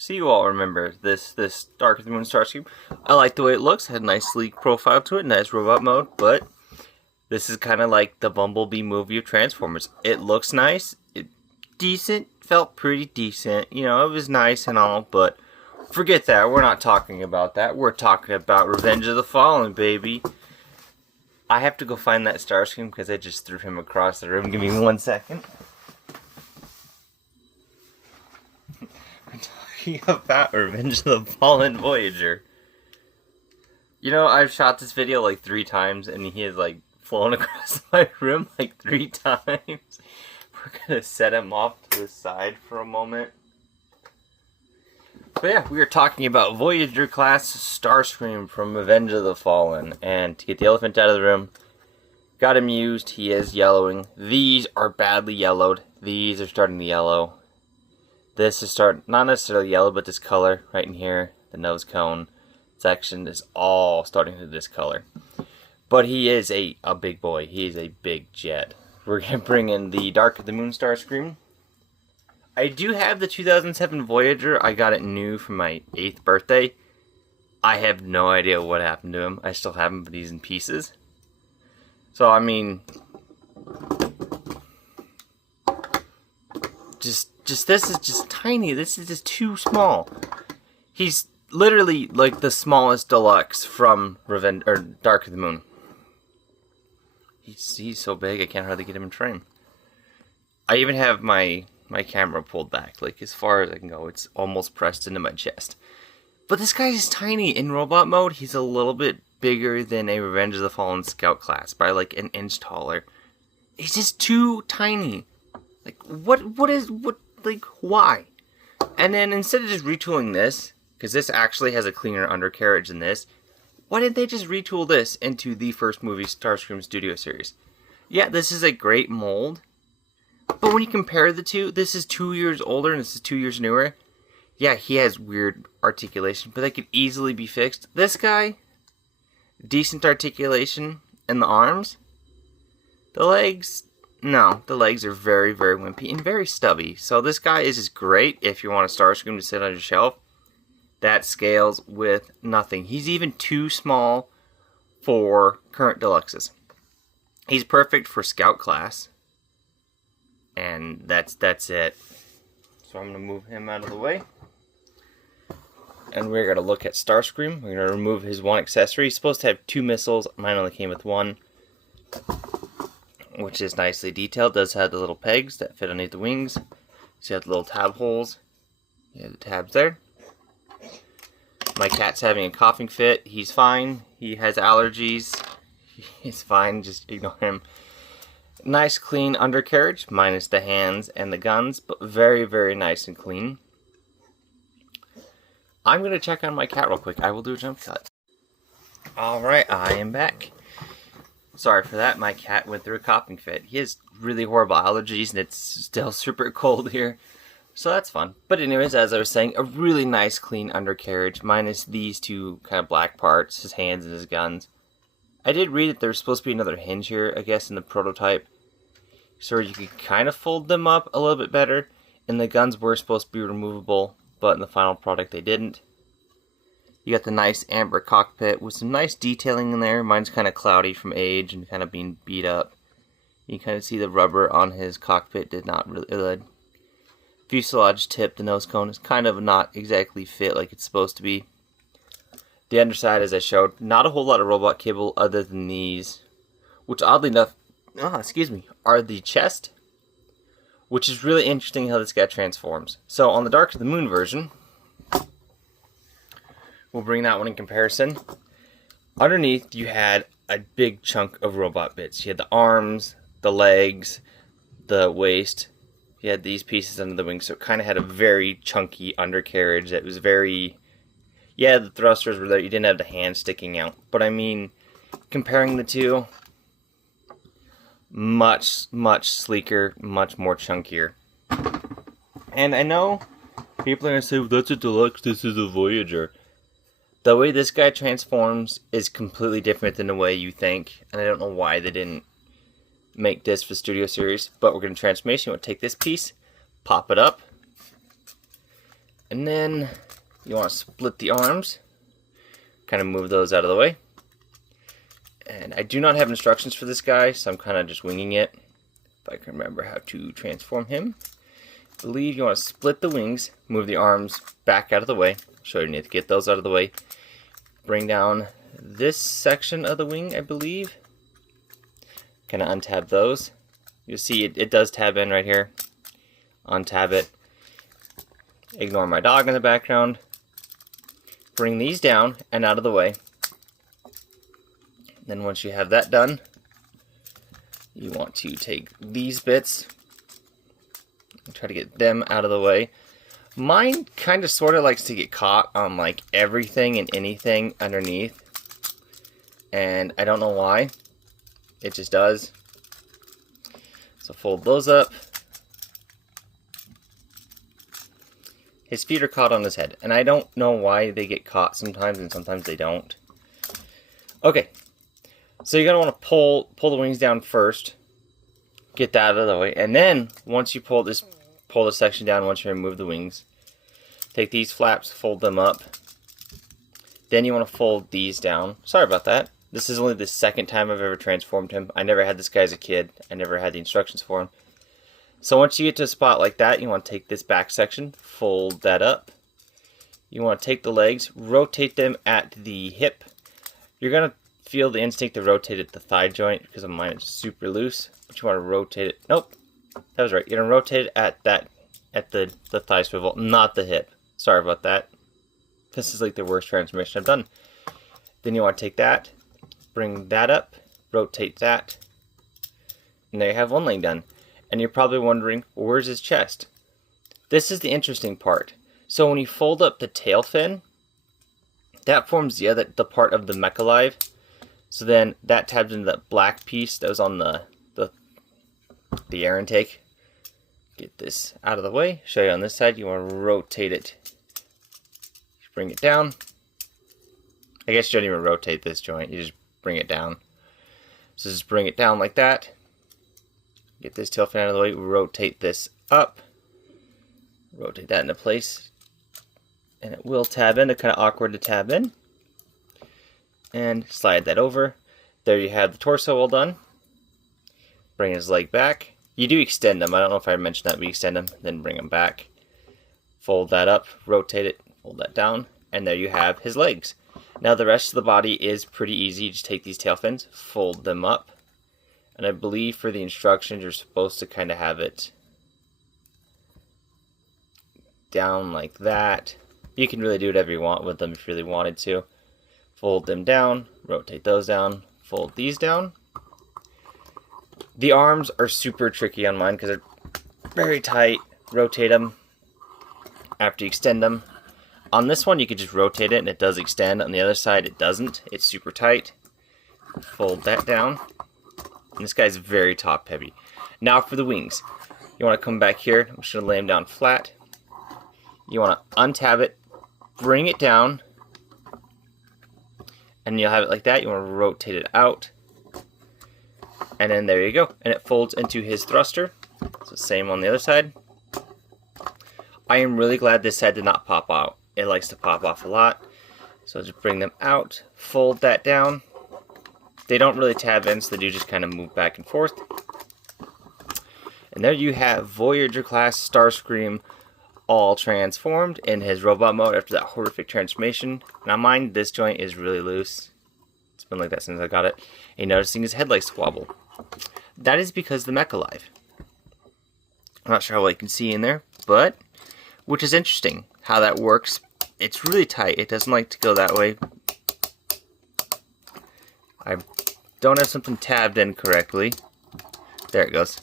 So you all remember this Dark of the Moon starscream. I like the way it looks. It had a nice sleek profile to it, nice robot mode, but this is kind of like the Bumblebee movie of Transformers. It looks nice, decent, felt pretty decent. You know, it was nice and all, but forget that. We're not talking about that. We're talking about Revenge of the Fallen, baby. I have to go find that starscream because I just threw him across the room. Give me 1 second. We're talking about Revenge of the Fallen Voyager. You know, I've shot this video like 3 times and he has like flown across my room like 3 times. We're gonna set him off to the side for a moment. But yeah, we are talking about Voyager class Starscream from Revenge of the Fallen. And to get the elephant out of the room, got him used. He is yellowing. These are badly yellowed. These are starting to yellow. This is not necessarily yellow, but this color right in here, the nose cone section is all starting to discolor. But he is a big boy. He is a big jet. We're going to bring in the Dark of the Moon Starscream. I do have the 2007 Voyager. I got it new for my 8th birthday. I have no idea what happened to him. I still have him, but he's in pieces. So, I mean, just this is just tiny. This is just too small. He's literally like the smallest deluxe from Dark of the Moon. He's so big I can't hardly get him in frame. I even have my camera pulled back, like as far as I can go. It's almost pressed into my chest. But this guy is tiny. In robot mode, he's a little bit bigger than a Revenge of the Fallen Scout class, by like an inch taller. He's just too tiny. Like, why? And then instead of just retooling this, because this actually has a cleaner undercarriage than this, why didn't they just retool this into the first movie Starscream Studio Series? Yeah, this is a great mold, but when you compare the two, this is 2 years older and this is 2 years newer. Yeah, he has weird articulation, but that could easily be fixed. This guy, decent articulation in the arms. The legs, no, the legs are very, very wimpy and very stubby. So this guy is just great if you want a Starscream to sit on your shelf. That scales with nothing. He's even too small for current deluxes. He's perfect for Scout class. And that's it. So I'm going to move him out of the way. And we're going to look at Starscream. We're going to remove his one accessory. He's supposed to have 2 missiles. Mine only came with 1. Which is nicely detailed. Does have the little pegs that fit underneath the wings. So you have the little tab holes. You have the tabs there. My cat's having a coughing fit. He's fine. He has allergies. He's fine. Just ignore him. Nice clean undercarriage, minus the hands and the guns, but very, very nice and clean. I'm going to check on my cat real quick. I will do a jump cut. Alright, I am back. Sorry for that. My cat went through a coughing fit. He has really horrible allergies and it's still super cold here. So that's fun. But anyways, as I was saying, a really nice clean undercarriage, minus these 2 kind of black parts, his hands and his guns. I did read that there's supposed to be another hinge here, I guess, in the prototype. So you could kind of fold them up a little bit better. And the guns were supposed to be removable, but in the final product they didn't. You got the nice amber cockpit with some nice detailing in there. Mine's kind of cloudy from age and kind of being beat up. You can kind of see the rubber on his cockpit did not really... fuselage tip, the nose cone is kind of not exactly fit like it's supposed to be. The underside, as I showed, not a whole lot of robot kibble other than these, which oddly enough, are the chest, which is really interesting how this guy transforms. So on the Dark of the Moon version, we'll bring that one in comparison. Underneath, you had a big chunk of robot bits. You had the arms, the legs, the waist. You had these pieces under the wings, so it kind of had a very chunky undercarriage that was very... Yeah, the thrusters were there. You didn't have the hand sticking out. But I mean, comparing the two, much, much sleeker, much more chunkier. And I know people are going to say, well, that's a deluxe, this is a Voyager. The way this guy transforms is completely different than the way you think. And I don't know why they didn't make this for Studio Series, but we're going to transformation. We'll take this piece, pop it up, And then you want to split the arms, kind of move those out of the way. And I do not have instructions for this guy, so I'm kind of just winging it. If I can remember how to transform him. I believe you want to split the wings, move the arms back out of the way. So you need to get those out of the way. Bring down this section of the wing, I believe. Kind of untab those. You'll see it does tab in right here. Untab it. Ignore my dog in the background. Bring these down and out of the way. Then once you have that done, you want to take these bits and try to get them out of the way. Mine kind of sort of likes to get caught on like everything and anything underneath. And I don't know why. It just does. So fold those up. His feet are caught on his head. And I don't know why they get caught sometimes and sometimes they don't. Okay. So you're going to want to pull the wings down first. Get that out of the way. And then once you pull this section down, once you remove the wings, take these flaps, fold them up. Then you want to fold these down. Sorry about that. This is only the second time I've ever transformed him. I never had this guy as a kid. I never had the instructions for him. So once you get to a spot like that, you want to take this back section, fold that up. You want to take the legs, rotate them at the hip. You're going to feel the instinct to rotate at the thigh joint because of mine it's super loose. But you want to rotate it. Nope, that was right. You're going to rotate it at the thigh swivel, not the hip. Sorry about that. This is like the worst transformation I've done. Then you want to take that, bring that up, rotate that, and there you have one leg done. And you're probably wondering, where's his chest? This is the interesting part. So when you fold up the tail fin, that forms the part of the mechalive. So then that tabs into that black piece that was on the air intake. Get this out of the way. Show you on this side. You want to rotate it. Bring it down. I guess you don't even rotate this joint. You just bring it down. So just bring it down like that. Get this tail fin out of the way. Rotate this up. Rotate that into place. And it will tab in. It's kind of awkward to tab in. And slide that over. There you have the torso all done. Bring his leg back. You do extend them. I don't know if I mentioned that. We extend them, then bring them back. Fold that up, rotate it, fold that down, and there you have his legs. Now the rest of the body is pretty easy. You just take these tail fins, fold them up, and I believe for the instructions you're supposed to kind of have it down like that. You can really do whatever you want with them if you really wanted to. Fold them down, rotate those down, fold these down. The arms are super tricky on mine because they're very tight. Rotate them after you extend them. On this one you could just rotate it and it does extend. On the other side it doesn't. It's super tight. Fold that down. And this guy's very top heavy. Now for the wings. You want to come back here. I'm just going to lay them down flat. You want to untab it, bring it down, and you'll have it like that. You want to rotate it out. And then there you go. And it folds into his thruster. So same on the other side. I am really glad this head did not pop out. It likes to pop off a lot. So just bring them out, fold that down. They don't really tab in, so they do just kind of move back and forth. And there you have Voyager class Starscream all transformed in his robot mode after that horrific transformation. Now mind, this joint is really loose. It's been like that since I got it. And noticing his head likes to wobble. That is because the mechalive. I'm not sure how well you can see in there, but which is interesting how that works. It's really tight. It doesn't like to go that way. I don't have something tabbed in correctly. There it goes.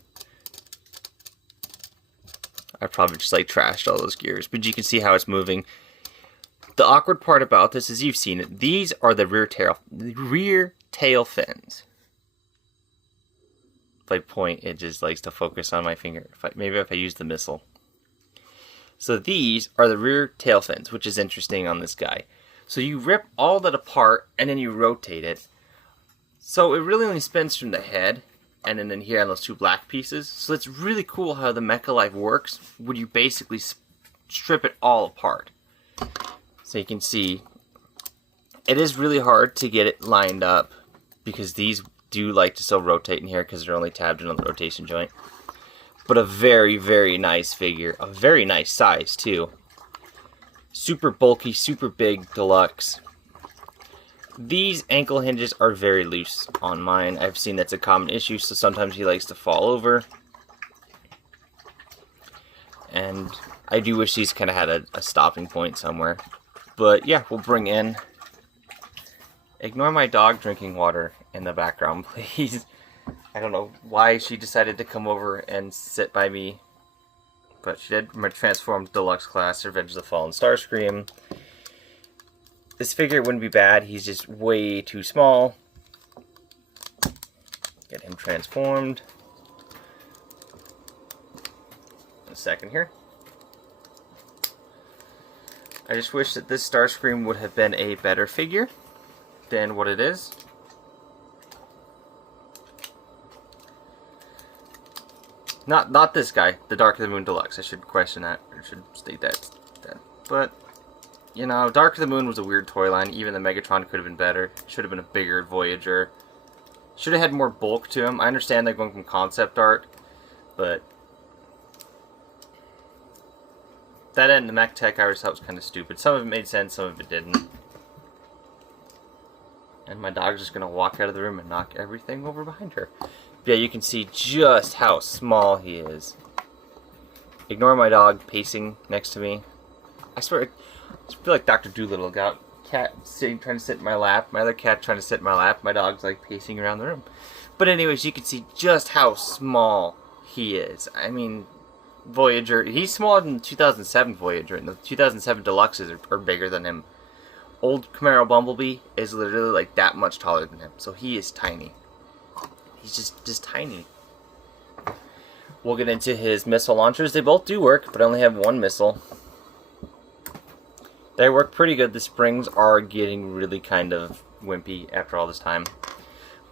I probably just like trashed all those gears, but you can see how it's moving. The awkward part about this is you've seen it. These are the rear tail fins. If I point, it just likes to focus on my finger. Maybe if I use the missile. So these are the rear tail fins, which is interesting on this guy. So you rip all that apart and then you rotate it. So it really only spins from the head and then in here on those two black pieces. So it's really cool how the mechalive works. When you basically strip it all apart. So you can see it is really hard to get it lined up because these do like to still rotate in here because they're only tabbed in on the rotation joint. But a very, very nice figure. A very nice size too. Super bulky, super big, deluxe. These ankle hinges are very loose on mine. I've seen that's a common issue, so sometimes he likes to fall over. And I do wish these kind of had a stopping point somewhere. But yeah, we'll bring in... Ignore my dog drinking water in the background, please. I don't know why she decided to come over and sit by me. But she did. Transformed Deluxe Class, Revenge of the Fallen Starscream. This figure wouldn't be bad. He's just way too small. Get him transformed. A second here. I just wish that this Starscream would have been a better figure than what it is. Not this guy, the Dark of the Moon Deluxe. I should question that. I should state that. But, you know, Dark of the Moon was a weird toy line. Even the Megatron could have been better. Should have been a bigger Voyager. Should have had more bulk to him. I understand they're going from concept art, but that end, the mech tech, I always thought was kind of stupid. Some of it made sense, some of it didn't. And my dog's just going to walk out of the room and knock everything over behind her. Yeah, you can see just how small he is. Ignore my dog pacing next to me. I swear, I feel like Dr. Doolittle got cat sitting, trying to sit in my lap. My other cat trying to sit in my lap. My dog's like pacing around the room. But anyways, you can see just how small he is. I mean, Voyager, he's smaller than the 2007 Voyager, and the 2007 Deluxes are bigger than him. Old Camaro Bumblebee is literally like that much taller than him, so he is tiny. He's just tiny. We'll get into his missile launchers. They both do work, but I only have one missile. They work pretty good. The springs are getting really kind of wimpy after all this time.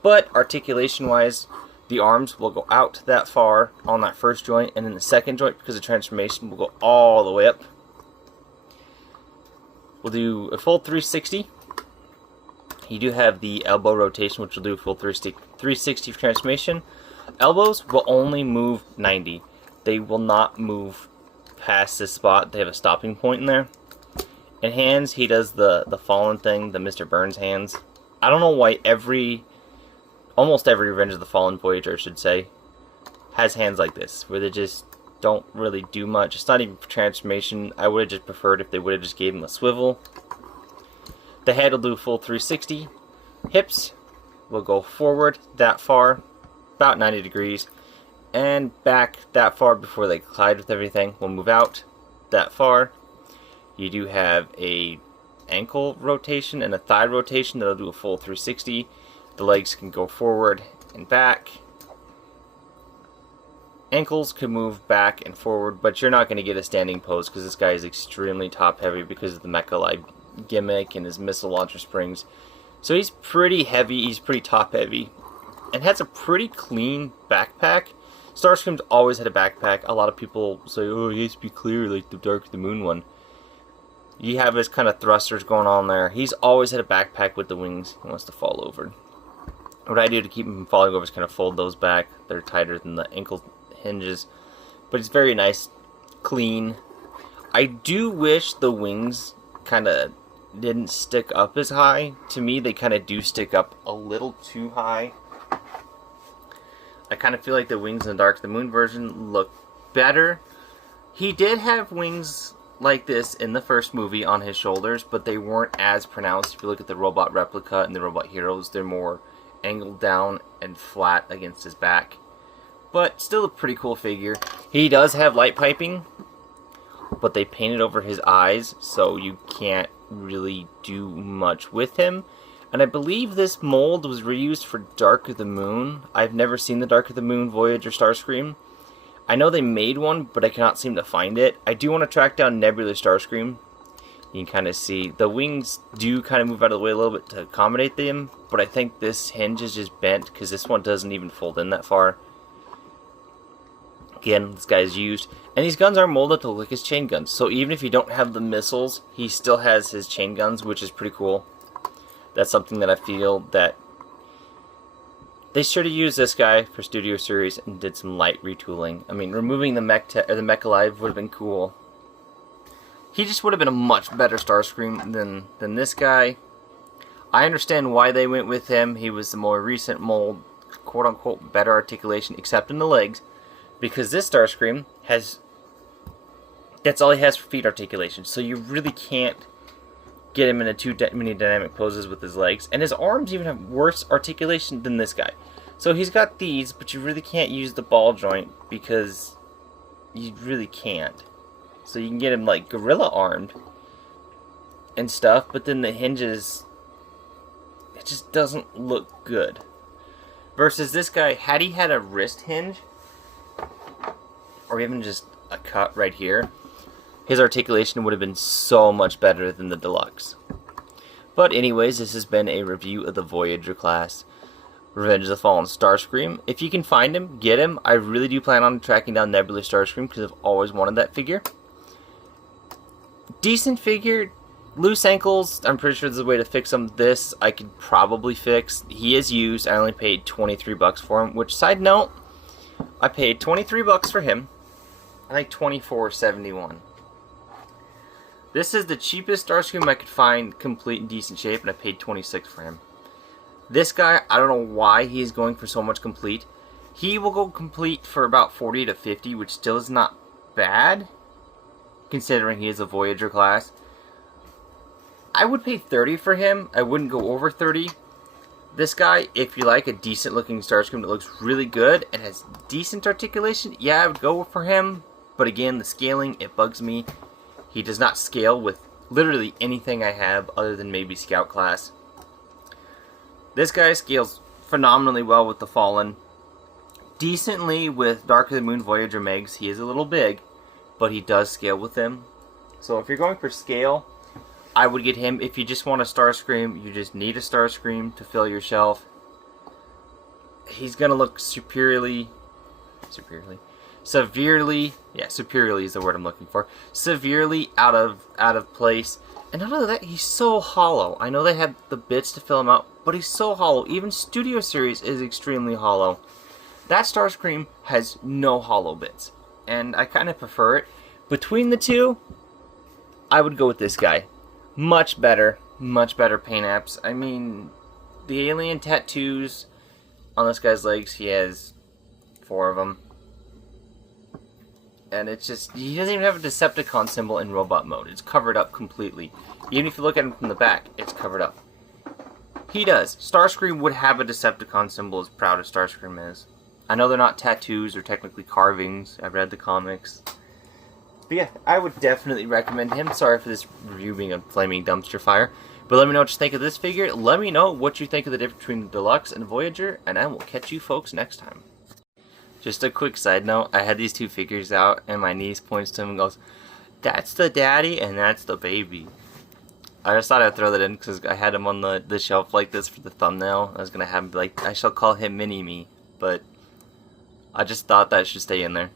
But articulation-wise, the arms will go out that far on that first joint, and then the second joint, because of transformation, will go all the way up. We'll do a full 360. You do have the elbow rotation, which will do a full 360 transformation. Elbows will only move 90. They will not move past this spot. They have a stopping point in there. And hands, he does the Fallen thing, the Mr. Burns hands. I don't know why almost every Revenge of the Fallen Voyager, I should say, has hands like this, where they just don't really do much. It's not even for transformation. I would have just preferred if they would have just gave him a swivel. The head will do a full 360. Hips will go forward that far, about 90 degrees, and back that far before they collide with everything. We'll move out that far. You do have a ankle rotation and a thigh rotation that'll do a full 360. The legs can go forward and back. Ankles can move back and forward, but you're not going to get a standing pose because this guy is extremely top heavy because of the mechalive gimmick and his missile launcher springs. So he's pretty heavy, he's pretty top heavy, and has a pretty clean backpack. Starscream's always had a backpack. A lot of people say, oh, he has to be clear like the Dark of the Moon one. You have his kind of thrusters going on there. He's always had a backpack with the wings. He wants to fall over. What I do to keep him from falling over is kind of fold those back. They're tighter than the ankle hinges. But it's very nice, clean. I do wish the wings kind of didn't stick up as high. To me, they kind of do stick up a little too high. I kind of feel like the wings in the Dark of the Moon version look better. He did have wings like this in the first movie on his shoulders, but they weren't as pronounced. If you look at the robot replica and the robot heroes, they're more angled down and flat against his back. But still a pretty cool figure. He does have light piping, but they painted over his eyes, so you can't really do much with him. And I believe this mold was reused for Dark of the Moon. I've never seen the Dark of the Moon Voyager Starscream. I know they made one, but I cannot seem to find it. I do want to track down Nebula Starscream. You can kind of see the wings do kind of move out of the way a little bit to accommodate them, but I think this hinge is just bent because this one doesn't even fold in that far. Again, this guy's used. And these guns are molded to look like his chain guns. So even if you don't have the missiles, he still has his chain guns, which is pretty cool. That's something that I feel that they should have used this guy for Studio Series and did some light retooling. I mean, removing the mechalive would have been cool. He just would have been a much better Starscream than this guy. I understand why they went with him. He was the more recent mold, quote-unquote, better articulation, except in the legs. Because this Starscream has... That's all he has for feet articulation. So you really can't get him into too many dynamic poses with his legs. And his arms even have worse articulation than this guy. So he's got these, but you really can't use the ball joint because you really can't. So you can get him like gorilla armed and stuff, but then the hinges, it just doesn't look good. Versus this guy, had he had a wrist hinge, or even just a cut right here, his articulation would have been so much better than the Deluxe. But anyways, this has been a review of the Voyager class Revenge of the Fallen Starscream. If you can find him, get him. I really do plan on tracking down Nebula Starscream because I've always wanted that figure. Decent figure. Loose ankles, I'm pretty sure there's a way to fix them. This I could probably fix. He is used. I only paid 23 bucks for him, which, side note, I paid 23 bucks for him. I think 24.71. This is the cheapest Starscream I could find complete in decent shape, and I paid 26 for him. This guy, I don't know why he is going for so much complete. He will go complete for about 40 to 50, which still is not bad, considering he is a Voyager class. I would pay 30 for him. I wouldn't go over 30. This guy, if you like a decent looking Starscream that looks really good and has decent articulation, yeah, I would go for him. But again, the scaling, it bugs me. He does not scale with literally anything I have other than maybe Scout class. This guy scales phenomenally well with the Fallen. Decently with Dark of the Moon Voyager Megs. He is a little big, but he does scale with them. So if you're going for scale, I would get him. If you just want a Starscream, you just need a Starscream to fill your shelf. He's gonna look severely is the word I'm looking for. Severely out of place. And not only that, he's so hollow. I know they had the bits to fill him out, but he's so hollow. Even Studio Series is extremely hollow. That Starscream has no hollow bits, and I kind of prefer it. Between the two, I would go with this guy. Much better paint apps. I mean, the alien tattoos on this guy's legs, he has 4 of them. And it's just, he doesn't even have a Decepticon symbol in robot mode. It's covered up completely. Even if you look at him from the back, it's covered up. He does. Starscream would have a Decepticon symbol as proud as Starscream is. I know they're not tattoos or technically carvings. I've read the comics. But yeah, I would definitely recommend him. Sorry for this review being a flaming dumpster fire. But let me know what you think of this figure. Let me know what you think of the difference between the Deluxe and Voyager. And I will catch you folks next time. Just a quick side note, I had these 2 figures out, and my niece points to him and goes, "That's the daddy, and that's the baby." I just thought I'd throw that in because I had him on the shelf like this for the thumbnail. I was going to have him be like, I shall call him Mini-Me, but I just thought that should stay in there.